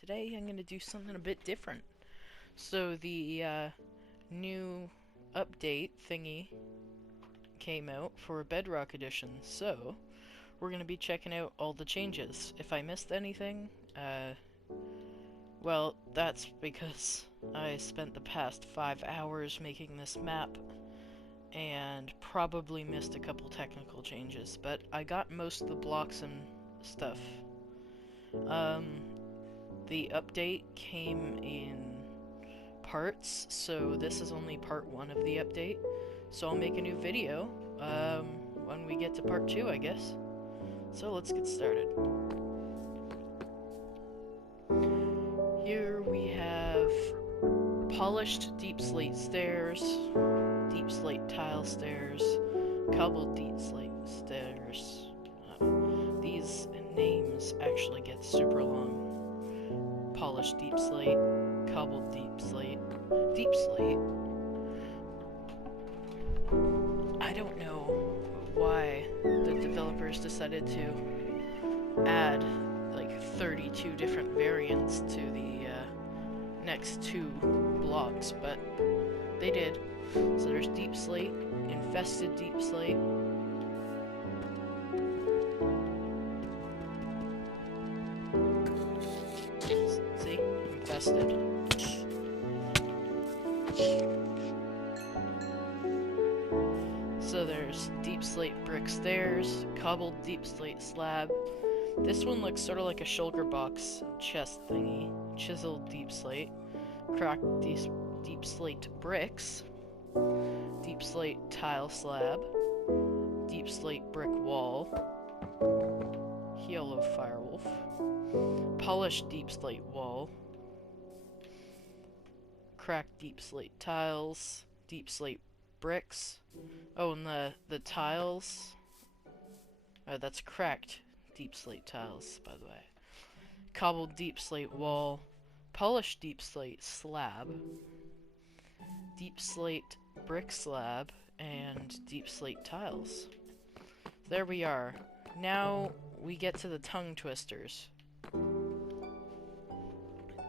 Today I'm going to do something a bit different. So the new update thingy came out for Bedrock Edition, so we're going to be checking out all the changes. If I missed anything, well, that's because I spent the past 5 hours making this map and probably missed a couple technical changes, but I got most of the blocks and stuff. The update came in parts, so this is only part 1 of the update. So I'll make a new video when we get to part 2, I guess. So let's get started. Here we have polished deep slate stairs, deep slate tile stairs, cobbled deep slate stairs. These names actually get super long. Polished deep slate, cobbled deep slate, deep slate. I don't know why the developers decided to add like 32 different variants to the next 2 blocks, but they did. So there's deep slate, infested deep slate, see? Infested. So there's deep slate brick stairs, cobbled deep slate slab. This one looks sort of like a shulker box chest thingy. Chiseled deep slate, cracked deep slate bricks, deep slate tile slab, deep slate brick wall, yellow firewolf, polished deep slate wall, cracked deep slate tiles, deep slate bricks. Oh, and the tiles, that's cracked deep slate tiles, by the way. Cobbled deep slate wall, polished deep slate slab, deep slate brick slab, and deep slate tiles. There we are. Now we get to the tongue twisters.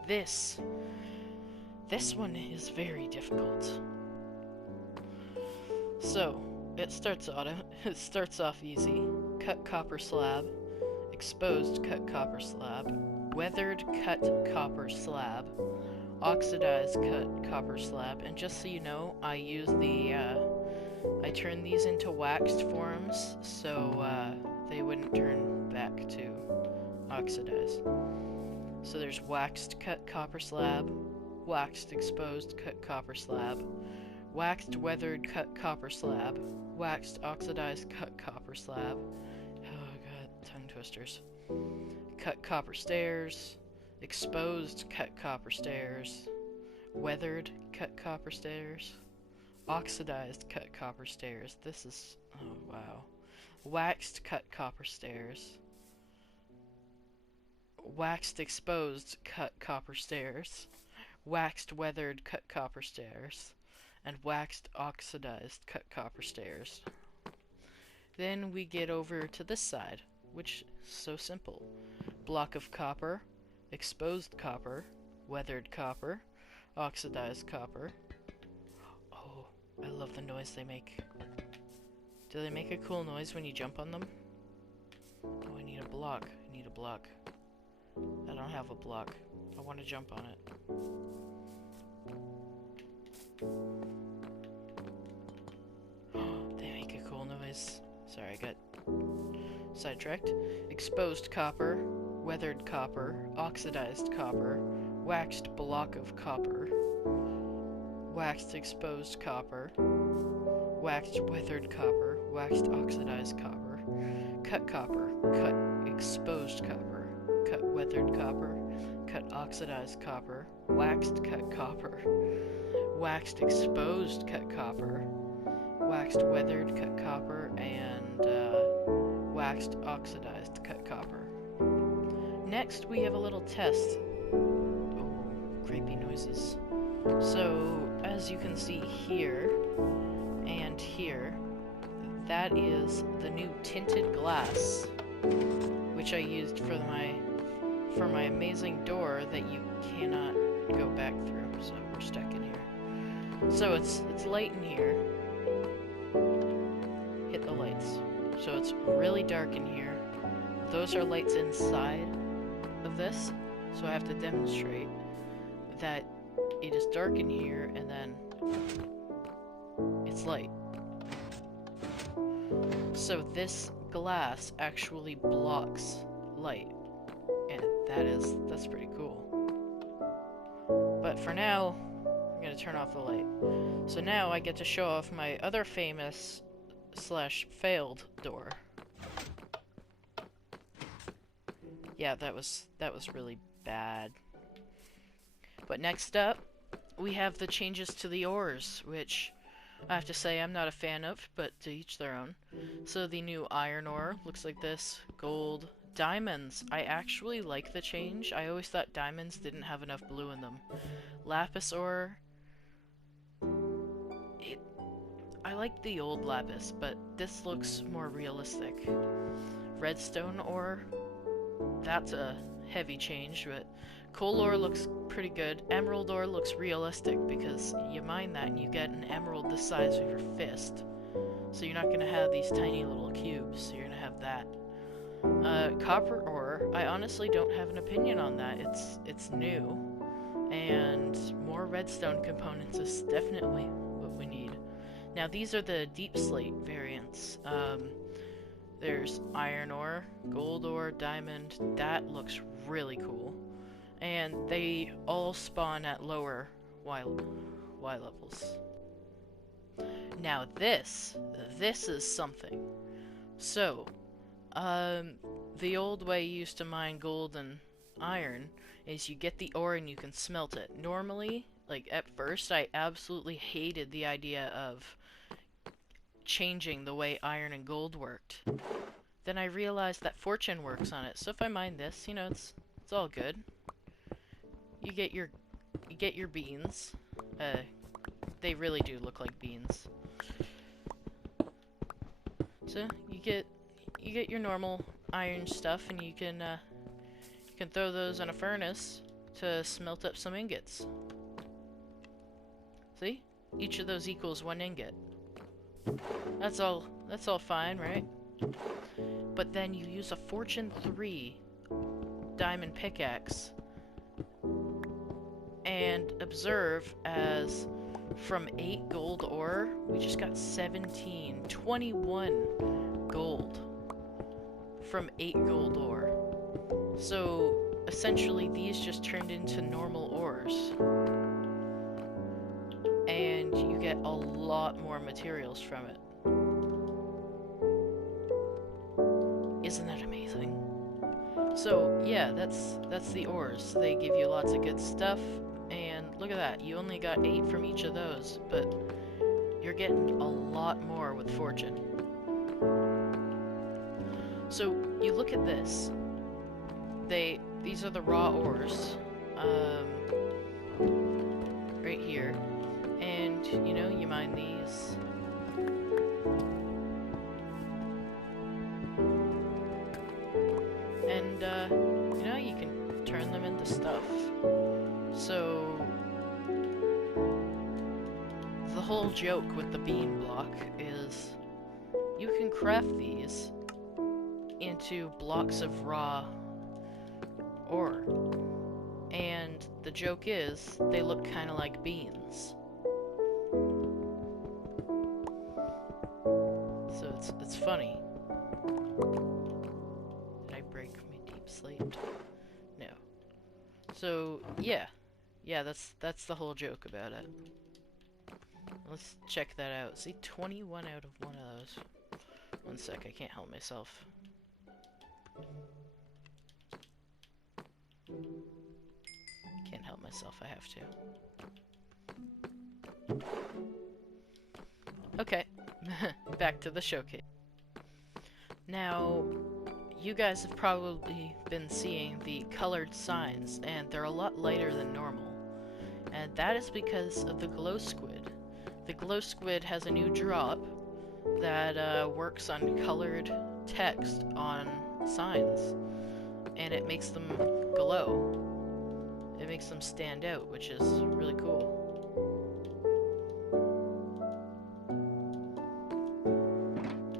This one is very difficult. So, it starts off easy. Cut copper slab, exposed cut copper slab, weathered cut copper slab, oxidized cut copper slab, and just so you know, I use I turn these into waxed forms, so they wouldn't turn back to oxidized. So there's waxed cut copper slab, waxed exposed cut copper slab, waxed weathered cut copper slab, waxed oxidized cut copper slab. Oh god, tongue twisters. Cut copper stairs, exposed cut copper stairs, weathered cut copper stairs, oxidized cut copper stairs. This is, oh wow. Waxed cut copper stairs, waxed exposed cut copper stairs, waxed weathered cut copper stairs, and waxed oxidized cut copper stairs. Then we get over to this side, which is so simple. Block of copper, exposed copper, weathered copper, oxidized copper. Oh, I love the noise they make. Do they make a cool noise when you jump on them? Oh, I need a block. I need a block. I don't have a block. I want to jump on it. They make a cool noise. Sorry, I got sidetracked. Exposed copper, weathered copper, oxidized copper, waxed block of copper, waxed exposed copper, waxed weathered copper, waxed oxidized copper, cut copper, cut exposed copper, cut weathered copper, cut oxidized copper, waxed cut copper, waxed exposed cut copper, waxed weathered cut copper, and waxed oxidized cut copper. Next we have a little test. Oh, creepy noises. So as you can see here and here, that is the new tinted glass, which I used for my for my amazing door that you cannot go back through, so we're stuck in here. So it's light in here. Hit the lights. So it's really dark in here. Those are lights inside of this, so I have to demonstrate that it is dark in here, and then it's light. So this glass actually blocks light, and that's pretty cool. But for now, I'm gonna turn off the light. So now I get to show off my other famous / failed door. Yeah, that was really bad. But next up, we have the changes to the ores, which I have to say I'm not a fan of, but to each their own. So the new iron ore looks like this. Gold. Diamonds. I actually like the change. I always thought diamonds didn't have enough blue in them. Lapis ore. I like the old lapis, but this looks more realistic. Redstone ore. That's a heavy change, but coal ore looks pretty good. Emerald ore looks realistic because you mine that and you get an emerald the size of your fist. So you're not going to have these tiny little cubes, you're going to have that. Copper ore, I honestly don't have an opinion on that. It's new, and more redstone components is definitely what we need. Now these are the deep slate variants. There's iron ore, gold ore, diamond. That looks really cool. And they all spawn at lower Y levels. Now this is something. So, the old way you used to mine gold and iron is you get the ore and you can smelt it. Normally, like at first, I absolutely hated the idea of changing the way iron and gold worked. Then I realized that fortune works on it. So if I mine this, you know, it's all good. You get your beans. They really do look like beans. So you get your normal iron stuff, and you can throw those in a furnace to smelt up some ingots. See? Each of those equals 1 ingot. That's all fine, right? But then you use a Fortune 3 diamond pickaxe and observe as from 8 gold ore, we just got 21 gold from 8 gold ore. So essentially these just turned into normal ores. And you get a lot more materials from it. Isn't that amazing? So yeah, that's the ores. They give you lots of good stuff, and look at that, you only got 8 from each of those, but you're getting a lot more with fortune. So you look at this. These are the raw ores, right here, and you know, you mine these. And, you know, you can turn them into stuff. So, the whole joke with the bean block is you can craft these into blocks of raw ore. And the joke is, they look kind of like beans. So it's funny. Slate? No. So yeah, that's the whole joke about it. Let's check that out. See, 21 out of one of those. One sec, I can't help myself. Can't help myself, I have to. Okay, back to the showcase. Now, you guys have probably been seeing the colored signs, and they're a lot lighter than normal. And that is because of the glow squid. The glow squid has a new drop that works on colored text on signs. and it makes them glow. It makes them stand out, which is really cool.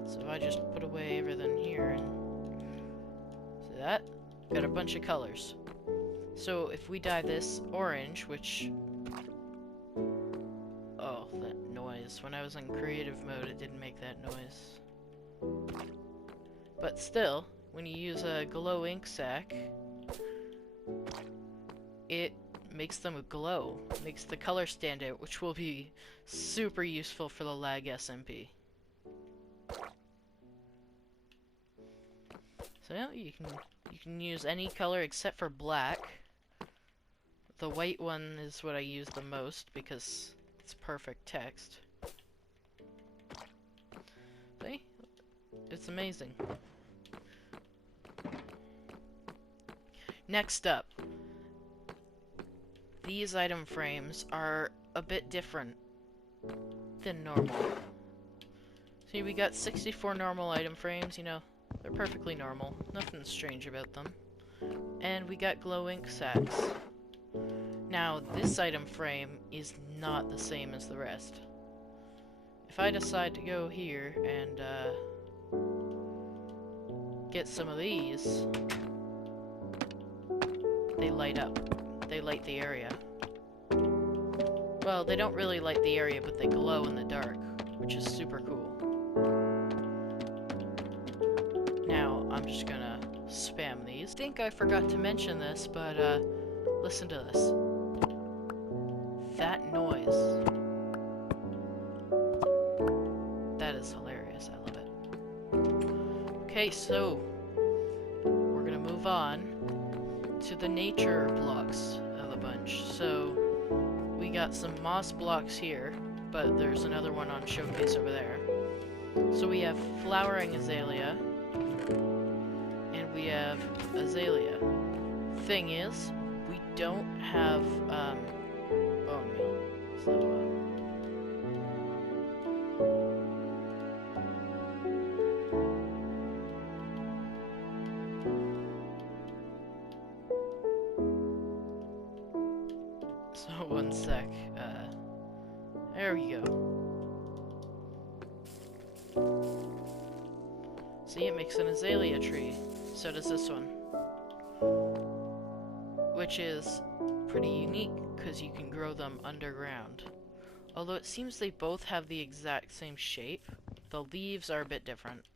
So if I just put away everything here and see that? Got a bunch of colors. So if we dye this orange, which... Oh, that noise. When I was in creative mode, it didn't make that noise. But still, when you use a glow ink sac, it makes them glow, makes the color stand out, which will be super useful for the lag SMP. So yeah, you can use any color except for black. The white one is what I use the most because it's perfect text. See? It's amazing. Next up, these item frames are a bit different than normal. See, we got 64 normal item frames, you know, they're perfectly normal. Nothing strange about them. And we got glow ink sacks. Now, this item frame is not the same as the rest. If I decide to go here and get some of these, they light up. They light the area. Well, they don't really light the area, but they glow in the dark, which is super cool. Now, I'm just gonna spam these. I think I forgot to mention this, but listen to this. That noise. That is hilarious. I love it. Okay, so we're gonna move on to the nature blocks of the bunch. So we got some moss blocks here, but there's another one on showcase over there. So we have flowering azalea, and we have azalea. Thing is, we don't have bone meal, so one sec. There we go. See, it makes an azalea tree. So does this one. Which is pretty unique, because you can grow them underground. Although it seems they both have the exact same shape, the leaves are a bit different.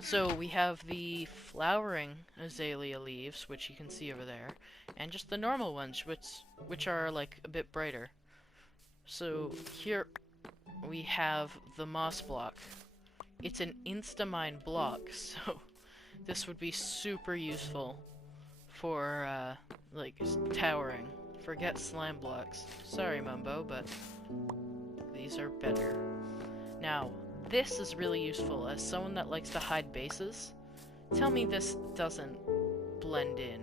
So we have the flowering azalea leaves, which you can see over there, and just the normal ones, which are like a bit brighter. So here we have the moss block. It's an Instamine block, so this would be super useful for like towering. Forget slime blocks. Sorry, Mumbo, but these are better. Now, this is really useful as someone that likes to hide bases. Tell me this doesn't blend in.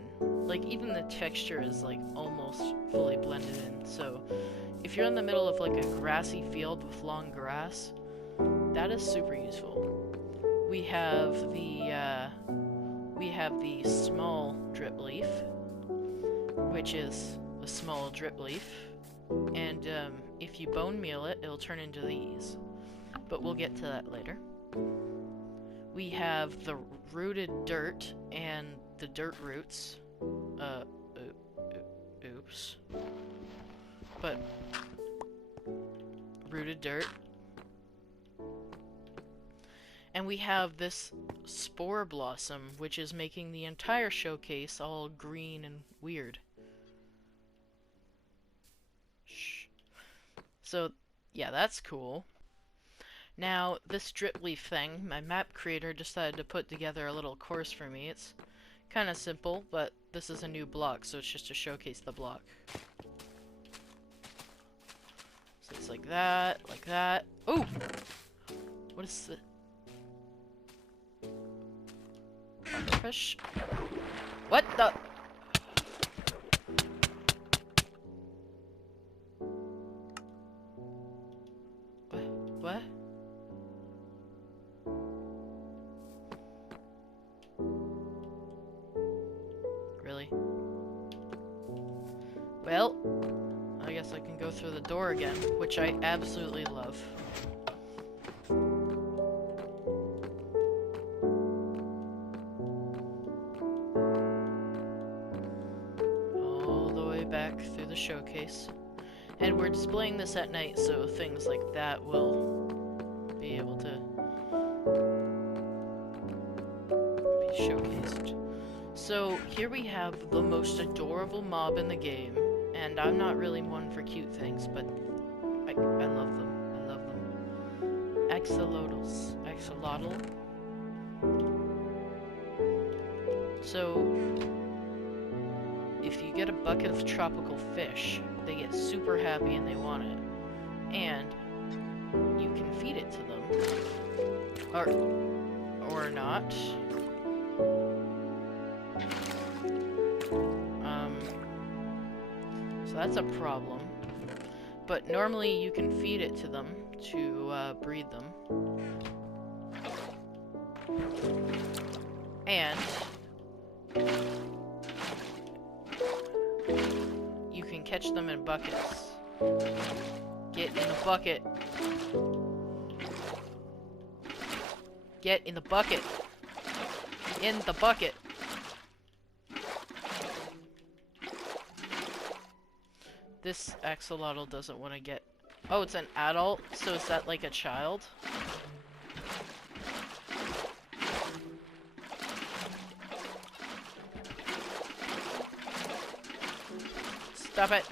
Like, even the texture is like almost fully blended in. So if you're in the middle of like a grassy field with long grass, that is super useful. We have the small drip leaf, which is a small drip leaf, and if you bone meal it, it'll turn into these. But we'll get to that later. We have the rooted dirt and the dirt roots. Oops. But rooted dirt. And we have this spore blossom, which is making the entire showcase all green and weird. Shh. So, yeah, that's cool. Now, this drip leaf thing, my map creator decided to put together a little course for me. It's kind of simple, but this is a new block, so it's just to showcase the block. So it's like that, like that. Oh! What is the... Fish? What the... What? Well, I guess I can go through the door again, which I absolutely love. All the way back through the showcase. And we're displaying this at night, so things like that will be able to be showcased. So here we have the most adorable mob in the game, and I'm not really one for cute things, but I love them. I love them. Axolotls. Axolotl. So if you get a bucket of tropical fish, they get super happy and they want it. And you can feed it to them. Or not. So that's a problem. But normally you can feed it to them to breed them. And you can catch them in buckets. Get in the bucket. Get in the bucket. In the bucket. This axolotl doesn't want to get... Oh, it's an adult? So is that like a child? Stop it.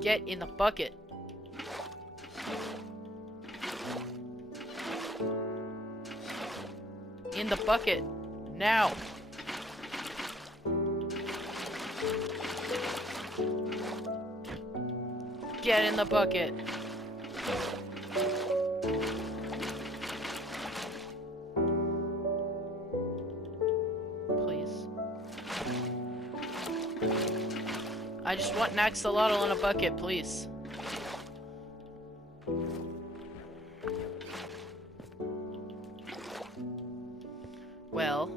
Get in the bucket. In the bucket. Now. Get in the bucket. Please. I just want an axolotl in a bucket, please. Well,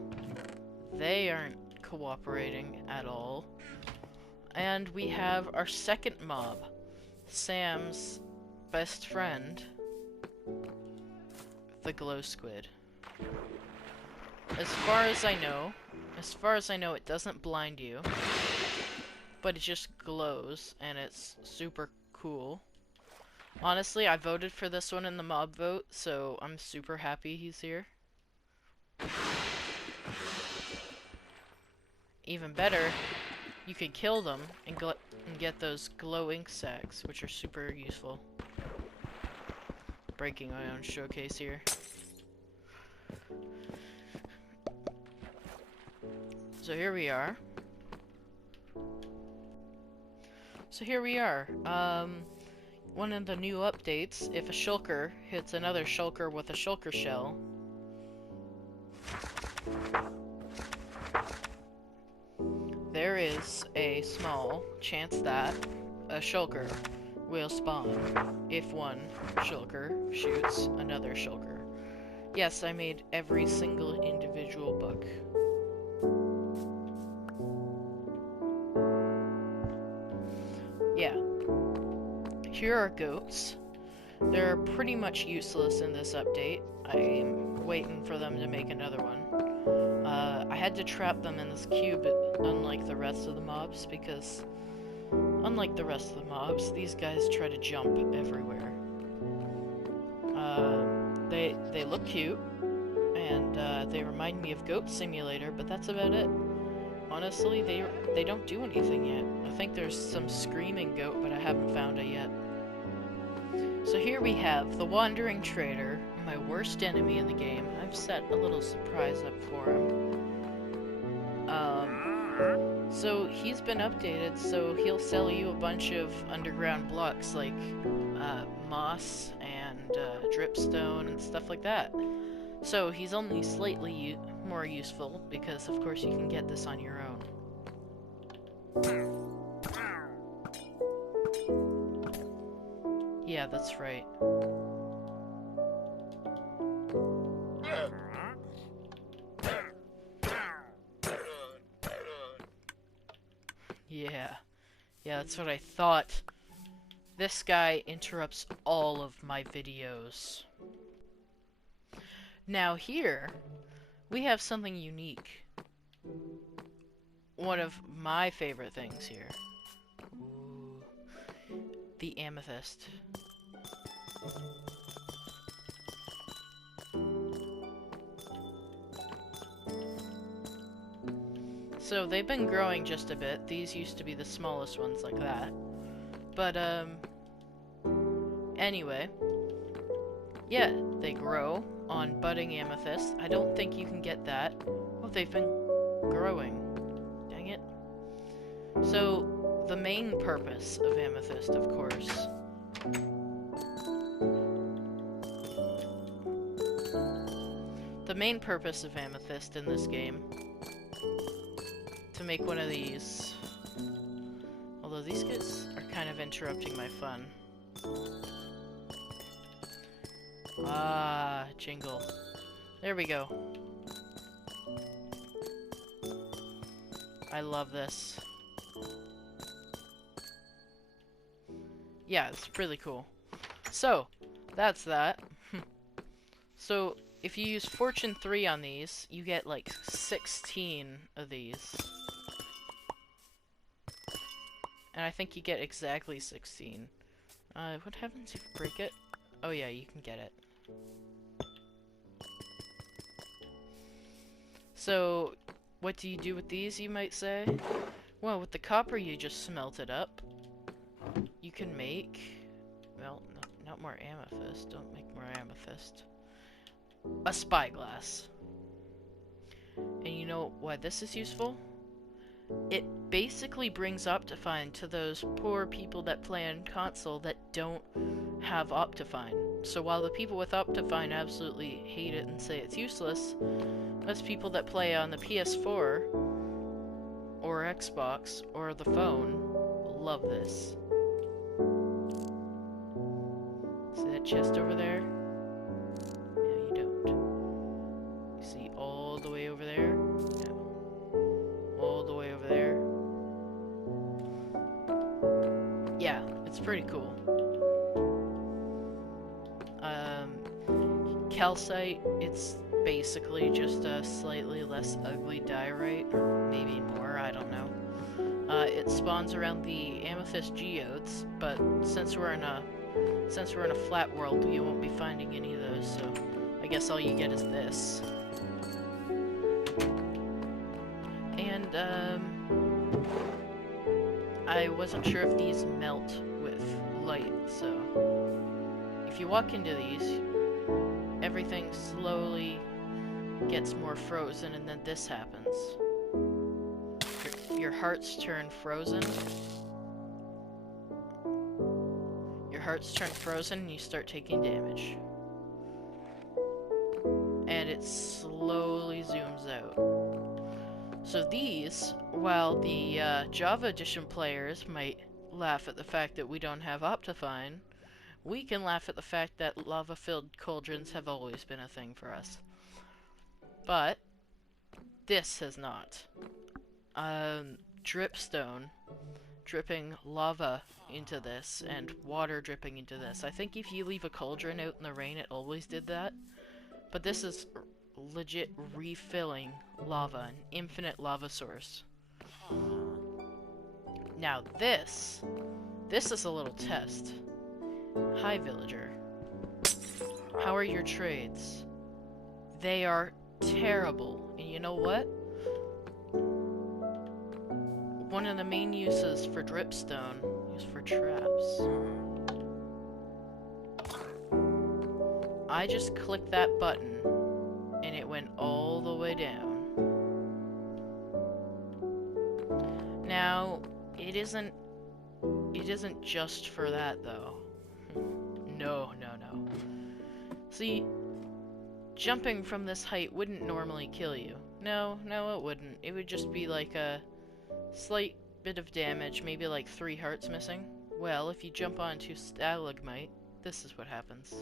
they aren't cooperating at all. And we have our second mob. Sam's best friend, the glow squid. As far as I know, it doesn't blind you, but it just glows, and it's super cool. Honestly, I voted for this one in the mob vote, so I'm super happy he's here. Even better, you could kill them and get those glow ink sacks, which are super useful. Breaking my own showcase here. So here we are. One of the new updates, if a shulker hits another shulker with a shulker shell, there is a small chance that a shulker will spawn if one shulker shoots another shulker. Yes, I made every single individual book. Yeah. Here are goats. They're pretty much useless in this update. I'm waiting for them to make another one. I had to trap them in this cube, unlike the rest of the mobs, because unlike the rest of the mobs, these guys try to jump everywhere. They look cute, and they remind me of Goat Simulator, but that's about it. Honestly, they don't do anything yet. I think there's some screaming goat, but I haven't found it yet. So here we have the Wandering Trader, my worst enemy in the game. I've set a little surprise up for him. So he's been updated, so he'll sell you a bunch of underground blocks like moss and dripstone and stuff like that. So he's only slightly more useful because of course you can get this on your own. Yeah, that's right. Yeah. Yeah, that's what I thought. This guy interrupts all of my videos. Now here, we have something unique. One of my favorite things here. Ooh, the amethyst. So they've been growing just a bit. These used to be the smallest ones like that. But, anyway. Yeah, they grow on budding amethyst. I don't think you can get that. Oh, they've been growing. Dang it. So, the main purpose of amethyst, of course, the main purpose of amethyst in this game, to make one of these, although these guys are kind of interrupting my fun. Ah, jingle. There we go. I love this. Yeah, it's really cool. So, that's that. So, if you use Fortune 3 on these, you get like 16 of these. And I think you get exactly 16. What happens if you break it? Oh yeah, you can get it. So, what do you do with these, you might say? Well, with the copper you just smelt it up. You can make... Well, no, not more amethyst. Don't make more amethyst. A spyglass. And you know why this is useful? It basically brings Optifine to those poor people that play on console that don't have Optifine. So while the people with Optifine absolutely hate it and say it's useless, those people that play on the PS4 or Xbox or the phone love this. See that chest over there? No, you don't. You see all the way over there? No. All the way over there? Yeah, it's pretty cool. Calcite, it's basically just a slightly less ugly diorite, or maybe more, I don't know. It spawns around the amethyst geodes, but since we're in a flat world, you won't be finding any of those, so I guess all you get is this. And, I wasn't sure if these melt with light, so if you walk into these, everything slowly gets more frozen, and then this happens. Your hearts turn frozen. Your hearts turn frozen, and you start taking damage. And it slowly zooms out. So these, while the Java Edition players might laugh at the fact that we don't have Optifine, we can laugh at the fact that lava-filled cauldrons have always been a thing for us. But this has not. Dripstone dripping lava into this and water dripping into this. I think if you leave a cauldron out in the rain, it always did that. But this is legit refilling lava, an infinite lava source. Now this is a little test. Hi, villager. How are your trades? They are terrible. And you know what? One of the main uses for dripstone is for traps. I just clicked that button and it went all the way down. Now, it isn't just for that though. No. See, jumping from this height wouldn't normally kill you. No, it wouldn't. It would just be like a slight bit of damage, maybe like 3 hearts missing. Well, if you jump onto stalagmite, this is what happens.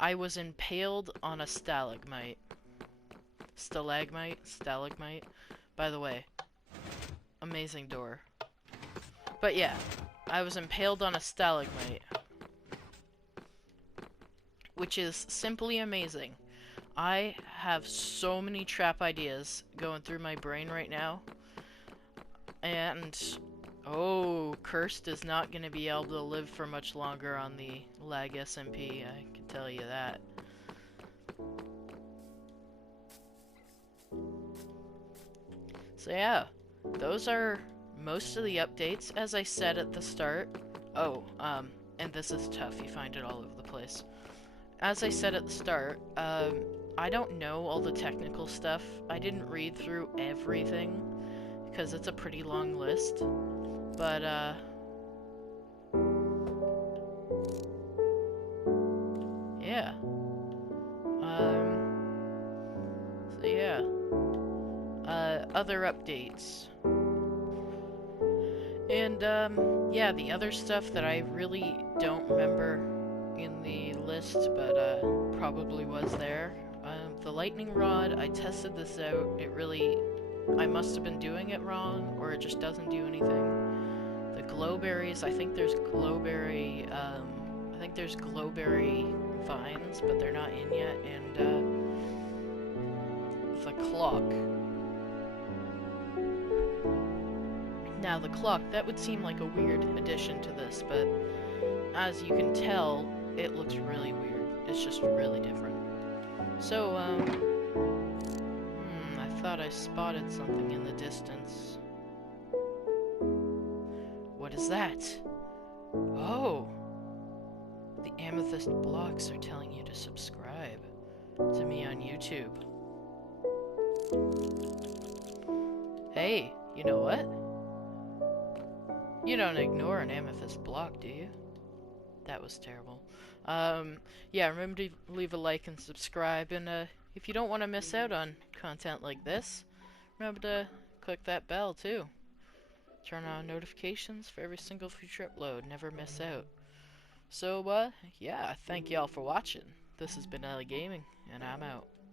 I was impaled on a stalagmite. Stalagmite. By the way, amazing door. But yeah, I was impaled on a stalagmite, which is simply amazing. I have so many trap ideas going through my brain right now, and oh, Cursed is not going to be able to live for much longer on the lag SMP, I can tell you that. So yeah, those are most of the updates, as I said at the start. Oh, and this is tough, you find it all over the place. As I said at the start, I don't know all the technical stuff. I didn't read through everything, because it's a pretty long list. But, yeah. So yeah. Other updates. And, yeah, the other stuff that I really don't remember in the list, but, probably was there. The lightning rod, I tested this out. I must have been doing it wrong, or it just doesn't do anything. The glowberries, I think there's glowberry vines, but they're not in yet, and, the clock. Now, the clock, that would seem like a weird addition to this, but as you can tell, it looks really weird. It's just really different. So, I thought I spotted something in the distance. What is that? Oh! The amethyst blocks are telling you to subscribe to me on YouTube. Hey, you know what? You don't ignore an amethyst block, do you? That was terrible. Yeah, remember to leave a like and subscribe, and if you don't want to miss out on content like this, remember to click that bell too. Turn on notifications for every single future upload, never miss out. So, yeah, thank y'all for watching. This has been Ellie Gaming, and I'm out.